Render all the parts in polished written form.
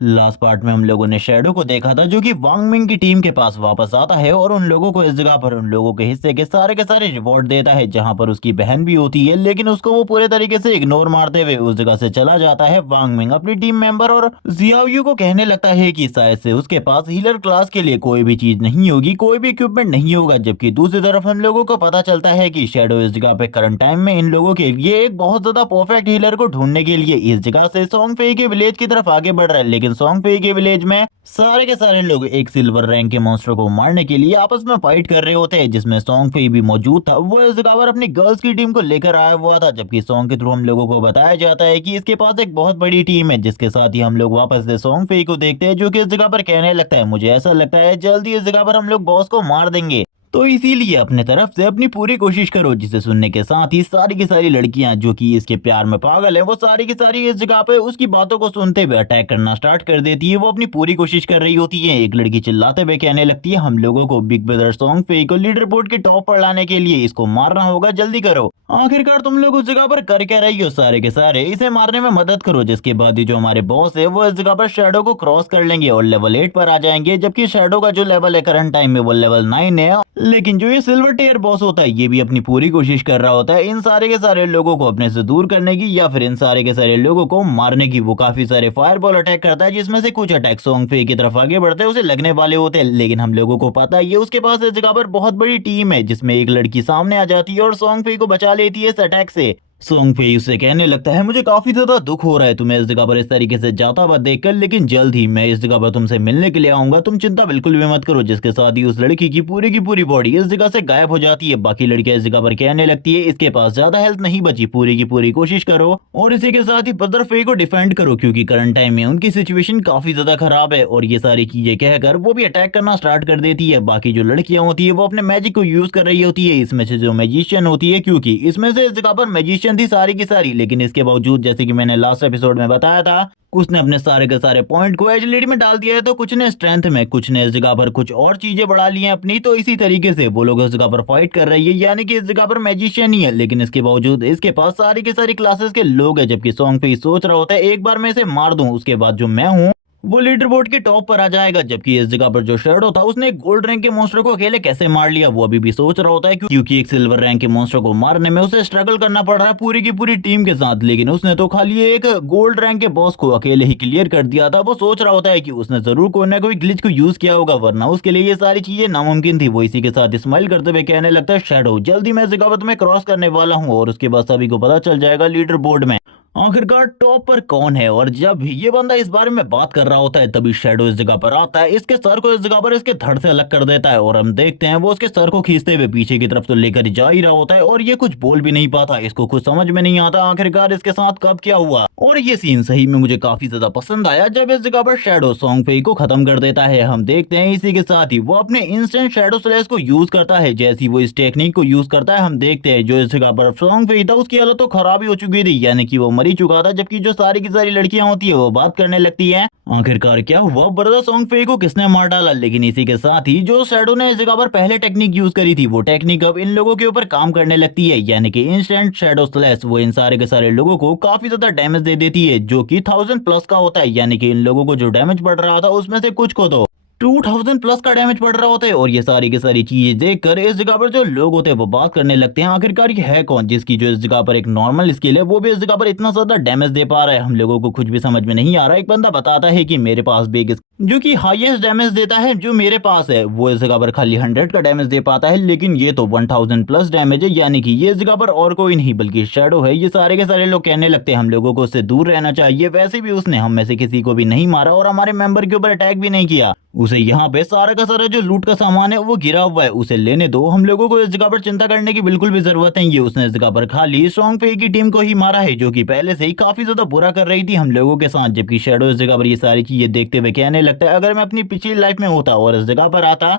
Last part में हम लोगों ने शैडो को देखा था जो कि वांग मिंग की टीम के पास वापस आता है और उन लोगों को इस जगह पर उन लोगों के हिस्से के सारे रिवॉर्ड देता है, जहां पर उसकी बहन भी होती है, लेकिन उसको वो पूरे तरीके से इग्नोर मारते हुए उस जगह से चला जाता है। वांग मिंग अपनी टीम मेंबर और जियाओयू को कहने लगता है कि शायद से उसके पास हीलर क्लास के लिए कोई भी चीज नहीं होगी, कोई भी इक्विपमेंट नहीं होगा, जबकि दूसरी तरफ हम लोगों को पता चलता है कि शैडो इस जगह पे करंट टाइम में इन लोगों के लिए एक बहुत ज्यादा परफेक्ट हीलर को ढूंढने के लिए इस जगह से सोंगफेई के विलेज की तरफ आगे बढ़ रहा है। लेकिन सोंगफेई के विलेज में सारे के सारे लोग एक सिल्वर रैंक के मॉन्स्टर को मारने के लिए आपस में फाइट कर रहे होते हैं, जिसमें सोंगफेई भी मौजूद था। वो इस जगह पर अपनी गर्ल्स की टीम को लेकर आया हुआ था, जबकि सॉन्ग के थ्रू हम लोगों को बताया जाता है कि इसके पास एक बहुत बड़ी टीम है, जिसके साथ ही हम लोग वापस से सोंगफेई को देखते हैं जो कि इस जगह पर कहने लगता है, मुझे ऐसा लगता है जल्दी इस जगह पर हम लोग बॉस को मार देंगे, तो इसीलिए अपने तरफ से अपनी पूरी कोशिश करो। जिसे सुनने के साथ ही सारी की सारी लड़कियां जो कि इसके प्यार में पागल है, वो सारी की सारी इस जगह पे उसकी बातों को सुनते हुए अटैक करना स्टार्ट कर देती है। वो अपनी पूरी कोशिश कर रही होती है। एक लड़की चिल्लाते हुए कहने लगती है, हम लोगों को बिग ब्रदर सोंगफेई को लीडर बोर्ड के टॉप पर लाने के लिए इसको मारना होगा, जल्दी करो। आखिरकार तुम लोग उस जगह पर कर क्या रही हो, सारे के सारे इसे मारने में मदद करो। जिसके बाद ही जो हमारे बॉस है वो इस जगह पर शैडो को क्रॉस कर लेंगे और लेवल 8 पर आ जाएंगे, जबकि शैडो का जो लेवल है करंट टाइम में वो लेवल 9 है। लेकिन जो ये सिल्वर टियर बॉस होता है ये भी अपनी पूरी कोशिश कर रहा होता है इन सारे के सारे लोगों को अपने से दूर करने की या फिर इन सारे के सारे लोगों को मारने की। वो काफी सारे फायरबॉल अटैक करता है, जिसमें से कुछ अटैक सोंगफेई की तरफ आगे बढ़ते हैं, उसे लगने वाले होते हैं। लेकिन हम लोगों को पता है ये उसके पास इस जगह पर बहुत बड़ी टीम है, जिसमें एक लड़की सामने आ जाती है और सोंगफेई को बचा लेती है इस अटैक से। सोंगफेई उससे कहने लगता है, मुझे काफी ज्यादा दुख हो रहा है तुम्हें इस जगह पर इस तरीके से जाता हुआ देखकर, लेकिन जल्द ही मैं इस जगह पर तुमसे मिलने के लिए आऊंगा, तुम चिंता बिल्कुल भी मत करो। जिसके साथ ही उस लड़की की पूरी बॉडी इस जगह से गायब हो जाती है। बाकी लड़कियां इस जगह पर कहने लगती है, इसके पास ज्यादा हेल्थ नहीं बची, पूरी की पूरी कोशिश करो और इसी के साथ ही ब्रदर फेई को डिफेंड करो, क्योंकि करंट टाइम में उनकी सिचुएशन काफी ज्यादा खराब है। और ये सारी चीजें कहकर वो भी अटैक करना स्टार्ट कर देती है। बाकी जो लड़कियां होती है वो अपने मैजिक को यूज कर रही होती है, इसमें से जो मैजिशियन होती है, क्योंकि इसमें से इस जगह पर मैजिशियन थी सारी की सारी, लेकिन इसके बावजूद जैसे कि मैंने लास्ट एपिसोड में बताया था, कुछ ने अपने सारे के सारे पॉइंट को एजिलिटी में डाल दिया है, तो कुछ ने स्ट्रेंथ में, कुछ ने इस जगह पर कुछ और चीजें बढ़ा ली हैं अपनी। तो इसी तरीके से वो लोग इस जगह पर फाइट कर रही है, यानी कि इस जगह पर मैजिशियन ही है, लेकिन इसके बावजूद इसके पास सारी की सारी क्लासेस के लोग हैं। जबकि सोंगफेई सोच रहा होता है एक बार मैं इसे मार दूं, उसके बाद जो मैं हूँ वो लीडर बोर्ड के टॉप पर आ जाएगा। जबकि इस जगह पर जो शैडो था उसने एक गोल्ड रैंक के मॉन्स्टर को अकेले कैसे मार लिया, वो अभी भी सोच रहा होता है, क्योंकि एक सिल्वर रैंक के मॉन्स्टर को मारने में उसे स्ट्रगल करना पड़ रहा है पूरी की पूरी टीम के साथ, लेकिन उसने तो खाली एक गोल्ड रैंक के बॉस को अकेले ही क्लियर कर दिया था। वो सोच रहा होता है कि उसने जरूर कोई ना कोई ग्लिच को यूज किया होगा, वरना उसके लिए ये सारी चीजें नामुमकिन थी। वो इसी के साथ स्माइल करते हुए कहने लगता है, शैडो जल्दी मैं इस जगह पर तुम्हें क्रॉस करने वाला हूँ और उसके बाद सभी को पता चल जाएगा लीडर बोर्ड में आखिरकार टॉप पर कौन है। और जब ये बंदा इस बारे में बात कर रहा होता है तभी शैडो इस जगह पर आता है, इसके सर को इस जगह पर इसके धड़ से अलग कर देता है और हम देखते हैं वो उसके सर को खींचते हुए पीछे की तरफ तो लेकर जा ही रहा होता है और ये कुछ बोल भी नहीं पाता, इसको कुछ समझ में नहीं आता आखिरकार इसके साथ कब क्या हुआ। और ये सीन सही में मुझे काफी ज्यादा पसंद आया जब इस जगह पर शैडो सोंगफेई को खत्म कर देता है। हम देखते हैं इसी के साथ ही वो अपने इंस्टेंट शैडो स्लैश को यूज करता है। जैसे वो इस टेक्निक को यूज करता है, हम देखते हैं जो इस जगह पर सोंगफेई था उसकी हालत तो खराब ही हो चुकी थी, यानी कि वो मर ही चुका था, जबकि जो सारी की सारी लड़कियां होती है वो बात करने लगती हैं आखिरकार क्या हुआ, ब्रदर सोंगफेई को किसने मार डाला। लेकिन इसी के साथ ही जो शैडो ने इस जगह पर पहले टेक्निक यूज करी थी वो टेक्निक अब इन लोगों के ऊपर काम करने लगती है, यानी कि इंस्टेंट शैडो स्लैश। वो इन सारे के सारे लोगों को काफी ज्यादा डैमेज दे देती है, जो कि 1000 प्लस का होता है, यानी कि इन लोगों को जो डैमेज पड़ रहा था उसमें से कुछ को तो 2000 प्लस का डैमेज पड़ रहा होता है। और ये सारी की सारी चीजें देखकर इस जगह पर जो लोग होते हैं वो बात करने लगते हैं, आखिरकार ये है कौन जिसकी जो इस जगह पर एक नॉर्मल स्किल है वो भी इस जगह पर इतना ज्यादा डैमेज दे पा रहा है। हम लोगों को कुछ भी समझ में नहीं आ रहा है। एक बंदा बताता है कि मेरे पास भी एक जो कि हाईएस्ट डैमेज देता है जो मेरे पास है, वो इस जगह पर खाली 100 का डैमेज दे पाता है, लेकिन ये तो 1000 प्लस डैमेज है, यानी कि ये इस जगह पर और कोई नहीं बल्कि शैडो है। ये सारे के सारे लोग कहने लगते हैं हम लोगों को उससे दूर रहना चाहिए। वैसे भी उसने हम में से किसी को भी नहीं मारा और हमारे मेंबर के ऊपर अटैक भी नहीं किया। उसे यहाँ पे सारा का सारा जो लूट का सामान है वो गिरा हुआ है, उसे लेने दो। हम लोगों को इस जगह पर चिंता करने की बिल्कुल भी जरूरत नहीं है। उसने इस जगह पर खाली सोंगफेई की टीम को ही मारा है, जो कि पहले से ही काफी ज्यादा बुरा कर रही थी हम लोगों के साथ। जबकि शैडो इस जगह पर ये सारी चीजें देखते हुए कहने लगता है, अगर मैं अपनी पिछली लाइफ में होता और इस जगह पर आता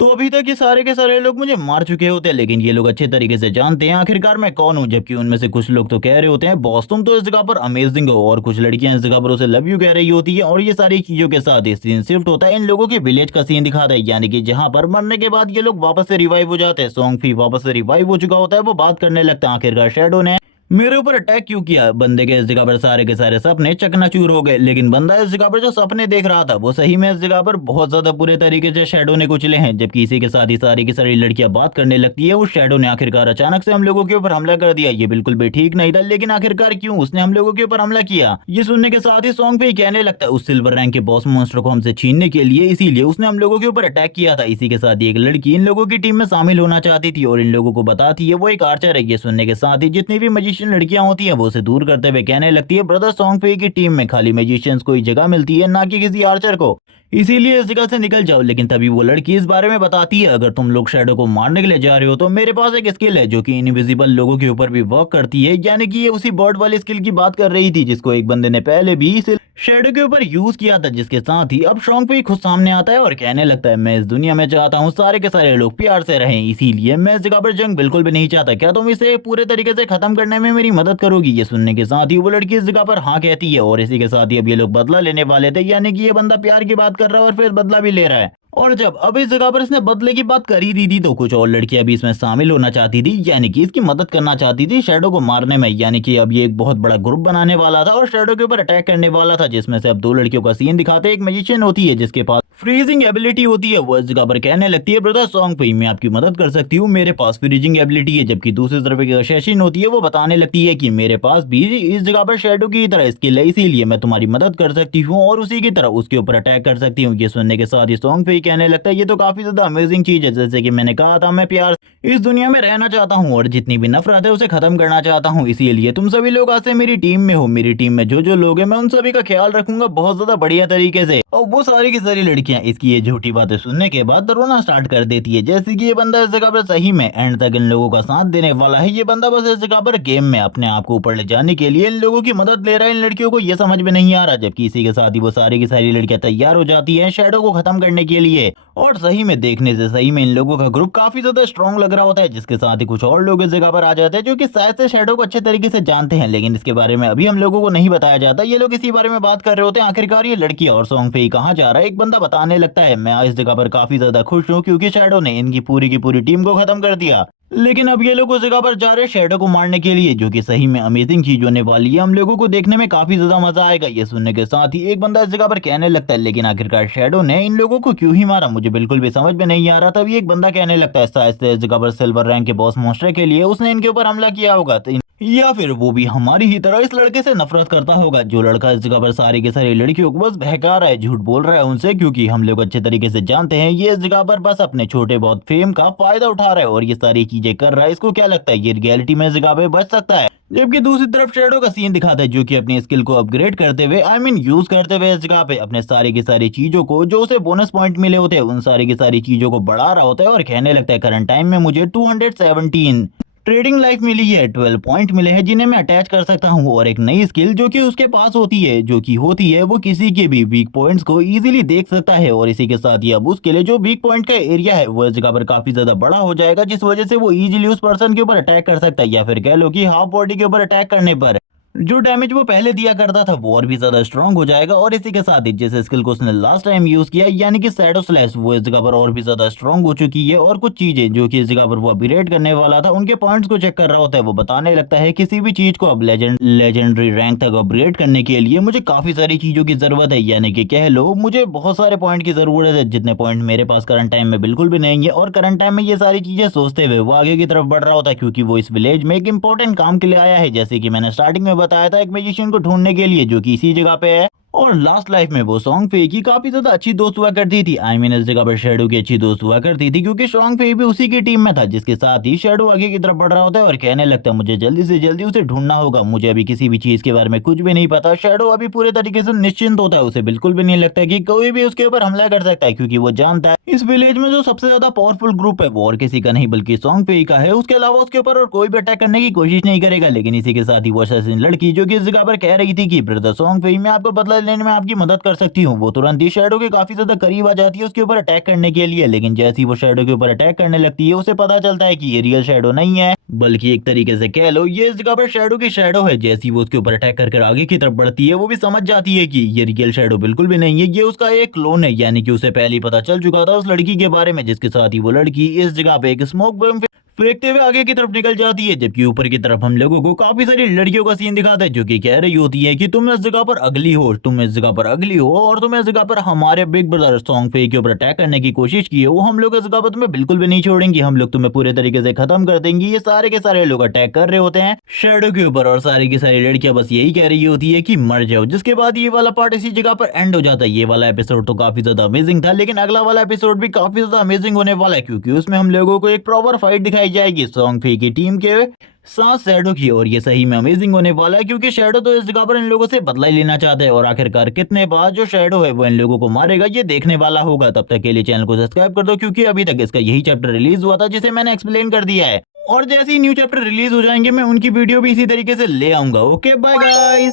तो अभी तक ये सारे के सारे लोग मुझे मार चुके होते, लेकिन ये लोग अच्छे तरीके से जानते हैं आखिरकार मैं कौन हूँ। जबकि उनमें से कुछ लोग तो कह रहे होते हैं, बॉस तुम तो इस जगह पर अमेजिंग हो, और कुछ लड़कियां इस जगह पर उसे लव यू कह रही होती है। और ये सारी चीजों के साथ ये सीन शिफ्ट होता है इन लोगों के विलेज का सीन दिखाता है, यानी कि जहां पर मरने के बाद ये लोग वापस से रिवाइव हो जाते हैं। सोंगफी वापस से रिवाइव हो चुका होता है, वो बात करने लगता है आखिरकार शैडो ने मेरे ऊपर अटैक क्यों किया? बंदे के इस जगह पर सारे के सारे सपने चकनाचूर हो गए, लेकिन बंदा इस जगह पर जो सपने देख रहा था वो सही में इस जगह पर बहुत ज्यादा बुरे तरीके से शैडो ने कुचले हैं। जबकि इसी के साथ ही सारी की सारी लड़कियां बात करने लगती है उस शैडो ने आखिरकार अचानक से हम लोगों के ऊपर हमला कर दिया। ये बिल्कुल भी ठीक नहीं था, लेकिन आखिरकार क्यों उसने हम लोगों के ऊपर हमला किया? ये सुनने के साथ ही सॉन्ग पे कहने लगता है उस सिल्वर रैंक के बॉस मॉन्स्टर को हमसे छीनने के लिए, इसीलिए उसने हम लोगों के ऊपर अटैक किया था। इसी के साथ ही एक लड़की इन लोगों की टीम में शामिल होना चाहती थी और इन लोगों को बताती है वो एक आर्चर है। ये सुनने के साथ ही जितनी भी मजिशियन लड़कियां होती हैं वो उसे दूर करते हुए कहने लगती है ब्रदर सॉन्ग पे की टीम में खाली मैजिशियंस को ही जगह मिलती है, ना कि किसी आर्चर को, इसीलिए इस जगह से निकल जाओ। लेकिन तभी वो लड़की इस बारे में बताती है अगर तुम लोग शैडो को मारने के लिए जा रहे हो तो मेरे पास एक स्किल है जो कि इनविजिबल लोगों के ऊपर भी वर्क करती है। यानी कि ये उसी बर्ड वाली स्किल की बात कर रही थी जिसको एक बंदे ने पहले भी शैडो के ऊपर यूज किया था। जिसके साथ ही अब शॉन्ग पे खुद सामने आता है और कहने लगता है मैं इस दुनिया में चाहता हूँ सारे के सारे लोग प्यार से रहें, इसीलिए मैं इस जगह पर जंग बिल्कुल भी नहीं चाहता। क्या तुम इसे पूरे तरीके से खत्म करने में मेरी मदद करोगी? ये सुनने के साथ ही वो लड़की इस जगह पर हाँ कहती है और इसी के साथ ही अब ये लोग बदला लेने वाले थे। यानी कि ये बंदा प्यार की बात कर रहा है और फिर बदला भी ले रहा है। और जब अब इस जगह पर इसने बदले की बात कर ही दी थी तो कुछ और लड़कियां भी इसमें शामिल होना चाहती थी, यानी कि इसकी मदद करना चाहती थी शैडो को मारने में। यानी कि अब ये एक बहुत बड़ा ग्रुप बनाने वाला था और शैडो के ऊपर अटैक करने वाला था, जिसमें से अब दो लड़कियों का सीन दिखाते हैं। एक मैजिशियन होती है जिसके पास फ्रीजिंग एबिलिटी होती है, वो इस जगह पर कहने लगती है ब्रदर सॉन्ग पे मैं आपकी मदद कर सकती हूँ, मेरे पास फ्रीजिंग एबिलिटी है। जबकि दूसरी तरफ एक अशैसिन होती है वो बताने लगती है कि मेरे पास भी इस जगह पर शैडो की तरह स्किल है, इसीलिए मैं तुम्हारी मदद कर सकती हूँ और उसी की तरह उसके ऊपर अटैक कर सकती हूँ। ये सुनने के साथ ही सॉन्ग पे ही कहने लगता है ये तो काफी ज्यादा अमेजिंग चीज है। जैसे कि मैंने कहा था मैं प्यार इस दुनिया में रहना चाहता हूँ और जितनी भी नफरत है उसे खत्म करना चाहता हूँ, इसीलिए तुम सभी लोग आज से मेरी टीम में हो। मेरी टीम में जो जो लोग हैं मैं उन सभी का ख्याल रखूंगा बहुत ज्यादा बढ़िया तरीके से। और वो सारी की सारी लड़कियां इसकी ये झूठी बातें सुनने के बाद रोना स्टार्ट कर देती है। जैसे कि ये बंदा इस जगह पर सही में एंड तक इन लोगों का साथ देने वाला है। ये बंदा बस इस जगह पर गेम में अपने आप को ऊपर ले जाने के लिए इन लोगों की मदद ले रहा है। इन लड़कियों को ये समझ में नहीं आ रहा। जबकि इसी के साथ ही वो सारी की सारी लड़कियां तैयार हो जाती है शैडो को खत्म करने के लिए। और सही में देखने से सही में इन लोगों का ग्रुप काफी ज्यादा स्ट्रॉन्ग लग रहा होता है। जिसके साथ ही कुछ और लोग इस जगह पर आ जाते हैं जो कि शायद से शैडो को अच्छे तरीके से जानते हैं, लेकिन इसके बारे में अभी हम लोगों को नहीं बताया जाता। ये लोग इसी बारे में बात कर रहे होते हैं आखिरकार ये लड़की और सॉन्ग पे ही कहाँ जा रहा है। एक बंदा बताने लगता है मैं इस जगह पर काफी ज्यादा खुश हूँ क्योंकि शैडो ने इनकी पूरी की पूरी टीम को खत्म कर दिया। लेकिन अब ये लोग उस जगह पर जा रहे हैं शैडो को मारने के लिए, जो कि सही में अमेजिंग चीज होने वाली है। हम लोगों को देखने में काफी ज्यादा मजा आएगा। ये सुनने के साथ ही एक बंदा इस जगह पर कहने लगता है लेकिन आखिरकार शैडो ने इन लोगों को क्यों ही मारा मुझे बिल्कुल भी समझ में नहीं आ रहा। तभी एक बंदा कहने लगता है शायद से इस जगह पर सिल्वर रैंक के बॉस मॉन्स्टर के लिए उसने इनके ऊपर हमला किया होगा, या फिर वो भी हमारी ही तरह इस लड़के से नफरत करता होगा। जो लड़का इस जगह पर सारी के सारी लड़कियों को बस बहका रहा है, झूठ बोल रहा है उनसे, क्योंकि हम लोग अच्छे तरीके से जानते हैं ये इस जगह पर बस अपने छोटे बहुत फेम का फायदा उठा रहा है और ये सारी चीजें कर रहा है। इसको क्या लगता है ये रियलिटी में इस जगह पे बच सकता है? जबकि दूसरी तरफ शैडो का सीन दिखाता है जो कि अपनी स्किल को अपग्रेड करते हुए यूज करते हुए इस जगह पे अपने सारी की सारी चीजों को जो उसे बोनस पॉइंट मिले होते हैं उन सारी की सारी चीजों को बढ़ा रहा होता है और कहने लगता है करंट टाइम में मुझे 217 ट्रेडिंग लाइफ मिली है, 12 पॉइंट मिले हैं जिन्हें मैं अटैच कर सकता हूं और एक नई स्किल जो कि उसके पास होती है वो किसी के भी वीक पॉइंट्स को इजीली देख सकता है। और इसी के साथ ही अब उसके लिए जो वीक पॉइंट का एरिया है वो इस जगह पर काफी ज्यादा बड़ा हो जाएगा, जिस वजह से वो इजीली उस पर्सन के ऊपर अटैक कर सकता है, या फिर कह लो कि हाफ बॉडी के ऊपर अटैक करने पर जो डैमेज वो पहले दिया करता था वो और भी ज्यादा स्ट्रांग हो जाएगा। और इसी के साथ ही जिस स्किल को उसने लास्ट टाइम यूज किया यानी कि शैडो स्लैश वो इस जगह पर और भी ज्यादा स्ट्रांग हो चुकी है। और कुछ चीजें जो कि इस जगह पर वो अपग्रेड करने वाला था उनके पॉइंट्स को चेक कर रहा होता है। वो बताने लगता है किसी भी चीज को अब लेजेंडरी रैंक तक अपग्रेड करने के लिए मुझे काफी सारी चीजों की जरूरत है, यानी कि कह लो मुझे बहुत सारे पॉइंट की जरूरत है, जितने पॉइंट मेरे पास करंट टाइम में बिल्कुल भी नहीं है। और करंट टाइम में ये सारी चीजें सोचते हुए वो आगे की तरफ बढ़ रहा होता है, क्योंकि वो इस विलेज में एक इंपॉर्टेंट काम के लिए आया है। जैसे कि मैंने स्टार्टिंग में बताया था एक म्यूजिशियन को ढूंढने के लिए जो कि इसी जगह पे है। और लास्ट लाइफ में वो सॉन्ग फे की काफी ज्यादा अच्छी दोस्त हुआ करती थी। इस जगह पर शैडो की अच्छी दोस्त हुआ करती थी, क्योंकि सॉन्ग फे भी उसी की टीम में था। जिसके साथ ही शैडो आगे की तरफ बढ़ रहा होता है और कहने लगता है मुझे जल्दी से जल्दी उसे ढूंढना होगा, मुझे अभी किसी भी चीज के बारे में कुछ भी नहीं पता। शैडो अभी पूरे तरीके से निश्चिंत होता है, उसे बिल्कुल भी नहीं लगता है कि कोई भी उसके ऊपर हमला कर सकता है, क्योंकि वो जानता है इस विलेज में जो सबसे ज्यादा पावरफुल ग्रुप है वो और किसी का नहीं बल्कि सॉन्ग फे का है। उसके अलावा उसके ऊपर और कोई भी अटैक करने की कोशिश नहीं करेगा। लेकिन इसी के साथ ही वो असैसिन लड़की जो कि इस जगह पर कह रही थी कि ब्रदर सॉन्ग फे मैं आपको बदला लेने में आपकी मदद कर सकती हूँ, वो तुरंत ही शैडो के काफी ज्यादा करीब आ जाती है उसके ऊपर अटैक करने के लिए। लेकिन जैसे ही वो शैडो के ऊपर अटैक करने लगती है उसे पता चलता है कि ये रियल शैडो नहीं है, बल्कि एक तरीके से कह लो ये इस जगह पर शैडो की शैडो है। जैसी वो उसके ऊपर अटैक कर आगे की तरफ बढ़ती है वो भी समझ जाती है कि ये रियल शैडो बिल्कुल भी नहीं है, ये उसका एक क्लोन है। यानी कि उसे पहले ही पता चल चुका था उस लड़की के बारे में। जिसके साथ ही वो लड़की इस जगह पे एक स्मोक बम फेंकते हुए आगे की तरफ निकल जाती है, जबकि ऊपर की तरफ हम लोगों को काफी सारी लड़कियों का सीन दिखाता है जो कि कह रही होती है कि तुम इस जगह पर अगली हो, तुम इस जगह पर अगली हो और तुम इस जगह पर हमारे बिग ब्रदर सॉन्ग फे के ऊपर अटैक करने की कोशिश की है, वो हम लोग इस जगह पर तुम्हें बिल्कुल भी नहीं छोड़ेंगे, हम लोग तुम्हें पूरे तरीके से खत्म कर देंगे। ये सारे के सारे लोग अटैक कर रहे होते हैं शैडो के ऊपर और सारी की सारी लड़कियां बस यही कह रही होती है कि मर जाओ। जिसके बाद ये वाला पार्ट इसी जगह पर एंड हो जाता है। ये वाला एपिसोड तो काफी ज्यादा अमेजिंग था, लेकिन अगला वाला एपिसोड भी काफी ज्यादा अमेजिंग होने वाला है क्योंकि उसमें हम लोगों को एक प्रॉपर फाइट दिखाई जाएगी सॉन्ग फे की टीम के साथ शैडो की, और ये सही में अमेजिंग होने वाला है क्योंकि शैडो तो इस जगह पर इन लोगों से बदला ही लेना चाहता है और आखिरकार कितने बाद जो शैडो है वो इन लोगों को मारेगा ये देखने वाला होगा। तब तक के लिए चैनल को सब्सक्राइब कर दो क्योंकि अभी तक इसका यही चैप्टर रिलीज हुआ था जिसे मैंने एक्सप्लेन कर दिया है, और जैसे ही न्यू चैप्टर रिलीज हो जाएंगे मैं उनकी वीडियो भी इसी तरीके से ले आऊंगा। Okay bye guys.